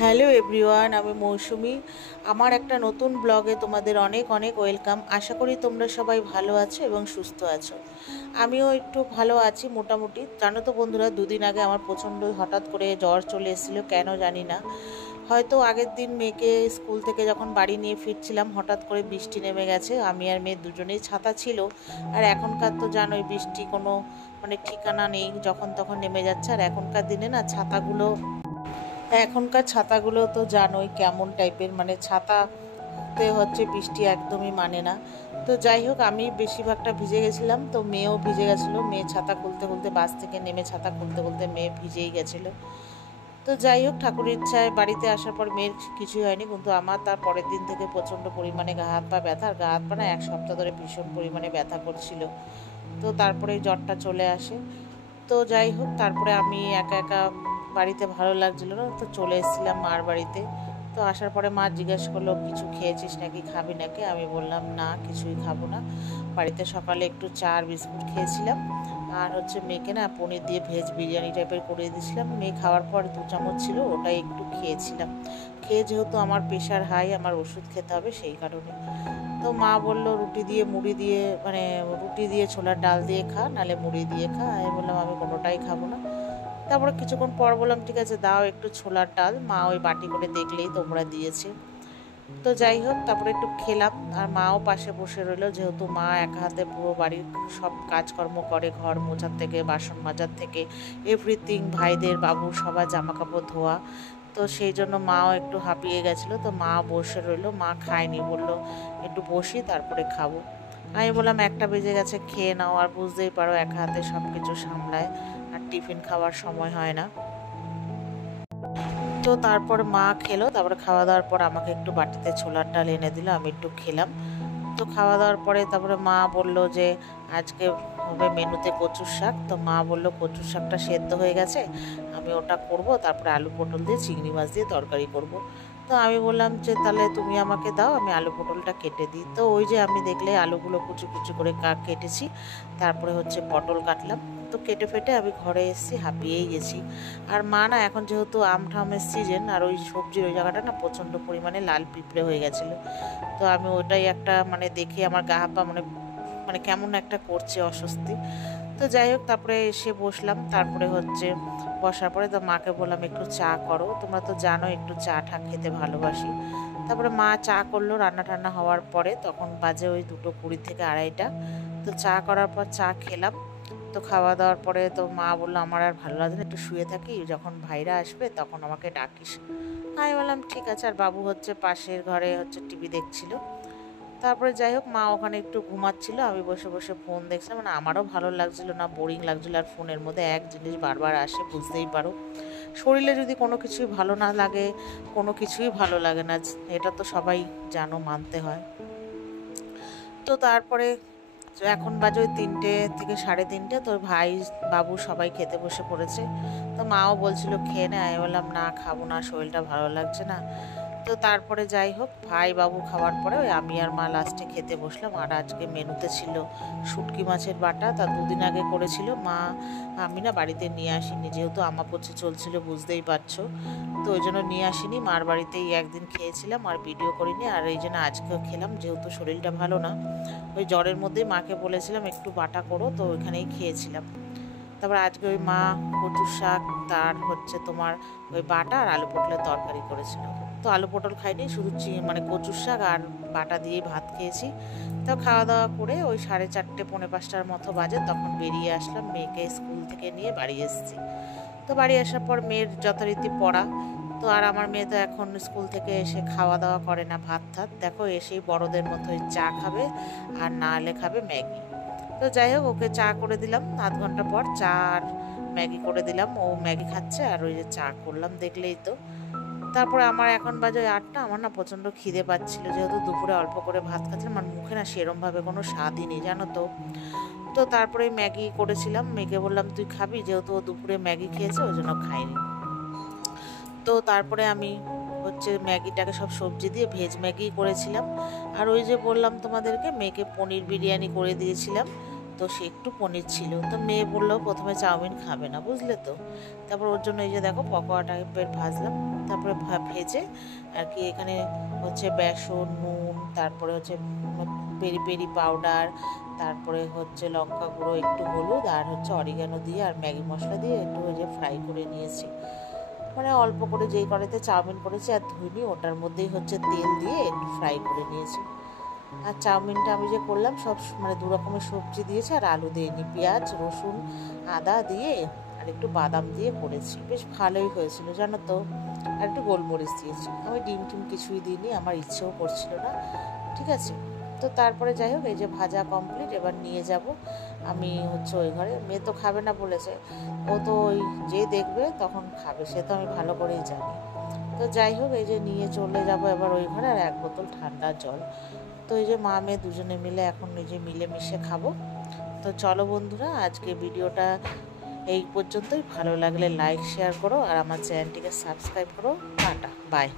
Hello everyone, আমি মৌসুমি। আমার একটা নতুন ব্লগে তোমাদের অনেক অনেক ওয়েলকাম। আশা করি তোমরা সবাই ভালো আছো এবং সুস্থ আছো। আমিও একটু ভালো আছি মোটামুটি। জানো তো বন্ধুরা, দুদিন আগে আমার প্রচণ্ড হঠাৎ করে জ্বর চলে এসেছিলো, কেন জানি না। হয়তো আগের দিন মেয়েকে স্কুল থেকে যখন বাড়ি নিয়ে ফিরছিলাম, হঠাৎ করে বৃষ্টি নেমে গেছে। আমি আর মেয়ে দুজনেই ছাতা ছিল। আর এখনকার তো জানোই, বৃষ্টি কোনো ঠিকানা নেই, যখন তখন নেমে যাচ্ছে। আর এখনকার ছাতাগুলো তো জানোই কেমন টাইপের, ছাতাতে বৃষ্টি একদমই মানে না। তো যাই হোক, আমি বেশিরভাগটা ভিজে গেছিলাম, তো মেয়েও ভিজে গেছিলো। মেয়ে ছাতা খুলতে খুলতে, বাস থেকে নেমে ছাতা খুলতে খুলতে মেয়ে ভিজেই গেছিলো। তো যাই হোক, ঠাকুরের ইচ্ছায় বাড়িতে আসার পর মেয়ের কিছুই হয়নি, কিন্তু আমার তার পরের দিন থেকে প্রচণ্ড পরিমাণে গা হাত পা ব্যথা। আর গা হাত পা না, এক সপ্তাহ ধরে ভীষণ পরিমাণে ব্যথা করছিল। তো তারপরে জ্বরটা চলে আসে। তো যাই হোক, তারপরে আমি একা একা বাড়িতে ভালো লাগছিল না, তো চলে এসেছিলাম মার বাড়িতে। তো আসার পরে মা জিজ্ঞেস করলো, কিছু খেয়েছিস নাকি, খাবি নাকি? আমি বললাম না, কিছুই খাবো না। বাড়িতে সকালে একটু চা আর বিস্কুট খেয়েছিলাম। আর মেয়েকে না পনির দিয়ে ভেজ বিরিয়ানি টাইপের করে দিয়েছিলাম। মেয়ে খাওয়ার পর 2 চামচ ছিল, ওটাই একটু খেয়েছিলাম। খেয়ে, যেহেতু আমার প্রেশার হাই, আমার ওষুধ খেতে হবে, সেই কারণে। তো মা বললো, রুটি দিয়ে মুড়ি দিয়ে, রুটি দিয়ে ছোলার ডাল দিয়ে খা, নালে মুড়ি দিয়ে খা। আমি বললাম আমি কোনোটাই খাবো না। তারপরে কিছুক্ষণ পর বললাম, ঠিক আছে দাও একটু ছোলার ডাল। মা ওই বাটি করে দেখলেই তোমরা দিয়েছে। তো যাই হোক, তারপরে একটু খেলাম। আর মাও পাশে বসে রইলো, যেহেতু মা একা হাতে পুরো বাড়ির সব কাজকর্ম করে, ঘর মোছার থেকে বাসন মাজার থেকে এভরিথিং, ভাইদের বাবুর সবার জামা কাপড় ধোয়া। তো সেই জন্য মাও একটু হাঁপিয়ে গেছিলো। তো মা বসে রইলো, মা খায়নি, বললো একটু বসি তারপরে খাবো। আমি বললাম 1টা বেজে গেছে, খেয়ে নাও। আর বুঝতেই পারো, একা হাতে সব কিছু সামলায়, আর টিফিন খাওয়ার সময় হয় না। তো তারপর মা খেলো। তারপরে খাওয়া দাওয়ার পর আমাকে একটু বাটিতে ছোলার ডাল এনে দিল, আমি একটু খেলাম। তো খাওয়া দাওয়ার পরে তারপরে মা বলল যে আজকে হবে মেনুতে কচুর শাক। তো মা বলল কচুর শাকটা সেদ্ধ হয়ে গেছে, আমি ওটা করব, তারপরে আলু পটল দিয়ে চিংড়ি মাছ দিয়ে তরকারি করব। তো আমি বললাম যে তাহলে তুমি আমাকে দাও, আমি আলু পটলটা কেটে দিই। তো ওই যে আমি দেখলে আলুগুলো কুচি কুচি করে কেটেছি। তারপরে পটল কাটলাম। তো কেটে ফেটে আমি ঘরে এসেছি, হাঁপিয়েই গেছি। আর মা না, এখন যেহেতু আম ঠামের সিজন, আর ওই সবজির ওই জায়গাটা না প্রচণ্ড পরিমাণে লাল পিঁপড়ে হয়ে গেছিলো। তো আমি ওটাই একটা দেখে আমার গা হাত পা কেমন একটা করছে, অস্বস্তি। তো যাই হোক, তারপরে এসে বসলাম। তারপরে বসার পরে তো মাকে বললাম একটু চা করো, তোমরা তো জানো একটু চা ঠা খেতে ভালোবাসি। তারপরে মা চা করলো। রান্না টান্না হওয়ার পরে তখন বাজে ওই 2:20 থেকে 2:30টা। তো চা করার পর চা খেলাম। তো খাওয়া দাওয়ার পরে তো মা বললো আমার আর ভালো লাগছে না, একটু শুয়ে থাকি, যখন ভাইরা আসবে তখন আমাকে ডাকিস। আমি বললাম ঠিক আছে। আর বাবু পাশের ঘরে টিভি দেখছিল। তারপরে যাই হোক, মা ওখানে একটু ঘুমাচ্ছিল, আমি বসে বসে ফোন দেখছিলাম। আমারও ভালো লাগছিল না, বোরিং লাগছিল। আর ফোনের মধ্যে এক জিনিস বারবার আসে, বুঝতেই পারো। শরীরে যদি কোনো কিছুই ভালো না লাগে, কোনো কিছুই ভালো লাগে না, এটা তো সবাই জানো, মানতে হয়। তো তারপরে এখন বাজে ওই 3টে থেকে 3:30। তো ভাই বাবু সবাই খেতে বসে পড়েছে। তো মাও বলছিল খেয়ে নে, আমি বললাম না, খাবো না, শরীরটা ভালো লাগছে না। তো তারপরে যাই হোক, ভাই বাবু খাওয়ার পরে ওই আমি আর মা লাস্টে খেতে বসলাম। আর আজকে মেনুতে ছিল শুটকি মাছের বাটা, তা 2 দিন আগে করেছিল মা। আমি না বাড়িতে নিয়ে আসিনি, যেহেতু আমাপচ্ছে চলছিল, বুঝতেই পারছো। তো ওই জন্য নিয়ে আসিনি, মার বাড়িতেই একদিন খেয়েছিলাম, আর ভিডিও করিনি। আর এই জন্য আজকেও খেলাম, যেহেতু শরীরটা ভালো না। ওই জ্বরের মধ্যেই মাকে বলেছিলাম একটু বাটা করো, তো ওইখানেই খেয়েছিলাম। তারপর আজকে ওই মা কচুর শাক, তার তোমার ওই বাটা আর আলু পটলের তরকারি করেছিল। তো আলু পটল খাইনি, শুধু কচুর শাক আর বাটা দিয়েই ভাত খেয়েছি। তো খাওয়া দাওয়া করে ওই 4:30 পৌনে 5টার মতো বাজে, তখন বেরিয়ে আসলাম। মেয়েকে স্কুল থেকে নিয়ে বাড়ি এসেছি। তো বাড়ি আসার পর মেয়ের যথারীতি পড়া। তো আর আমার মেয়ে তো এখন স্কুল থেকে এসে খাওয়া দাওয়া করে না, ভাত ঠাত, দেখো এসেই বড়দের মতোই চা খাবে, আর না হলে খাবে ম্যাগি। তো যাই হোক, ওকে চা করে দিলাম। আধ ঘন্টা পর চা আর ম্যাগি করে দিলাম, ও ম্যাগি খাচ্ছে, আর ওই যে চা করলাম, দেখলেই তো। তারপরে আমার এখন বাজে 8টা। আমার না প্রচণ্ড খিদে পাচ্ছিল, যেহেতু দুপুরে অল্প করে ভাত খাচ্ছিলাম, আমার মুখে না সেরমভাবে কোনো স্বাদই নেই, জানো তো। তো তারপরে ম্যাগি করেছিলাম, মেয়েকে বললাম তুই খাবি, যেহেতু ও দুপুরে ম্যাগি খেয়েছে, ওই জন্য খাইনি। তো তারপরে আমি ম্যাগিটাকে সব সবজি দিয়ে ভেজ ম্যাগি করেছিলাম। আর ওই যে বললাম তোমাদেরকে, মেয়েকে পনির বিরিয়ানি করে দিয়েছিলাম। তো সে একটু পনির ছিল, তো মেয়ে বললো প্রথমে চাউমিন খাবে না, বুঝলে তো। তারপর ওর জন্য এই যে দেখো পকোড়া টাইপের ভাজলাম, তারপরে ভেজে আর কি এখানে হচ্ছে বেসন, নুন, তারপরে হচ্ছে পেরি পেরি পাউডার, তারপরে হচ্ছে লঙ্কা গুঁড়ো, একটু হলুদ আর হচ্ছে অরিগানো দিয়ে আর ম্যাগি মশলা দিয়ে একটু ওই যে ফ্রাই করে নিয়েছি। মানে অল্প করে যেই কড়াইতে চাউমিন করেছি আর ধুইনি, ওটার মধ্যেই হচ্ছে তেল দিয়ে একটু ফ্রাই করে নিয়েছি। আর চাউমিনটা আমি যে করলাম সব মানে দু রকমের সবজি দিয়েছি আর আলু দিইনি, পেঁয়াজ রসুন আদা দিয়ে আর একটু বাদাম দিয়ে করেছি, বেশ ভালোই হয়েছিল জানো তো। আর একটু গোলমরিচ দিয়েছি, আমি ডিম টিম কিছুই দিইনি, আমার ইচ্ছেও করছিল না। ঠিক আছে, তো তারপরে যাই হোক এই যে ভাজা কমপ্লিট, এবার নিয়ে যাব আমি হচ্ছে ওই ঘরে। মেয়ে তো খাবে না বলেছে, ও তো ওই যে দেখবে তখন খাবে, সে তো আমি ভালো করেই জানি। তো যাই হোক এই যে নিয়ে চলে যাব এবার ওই ঘরে, আর 1 বোতল ঠান্ডা জল। তো এই যে মা মেয়ে দুজনে মিলে এখন এই যে মিলেমিশে খাবো। তো চলো বন্ধুরা, আজকে ভিডিওটা এই পর্যন্তই। ভালো লাগলে লাইক শেয়ার করো আর আমার চ্যানেলটিকে সাবস্ক্রাইব করো। Tata, by.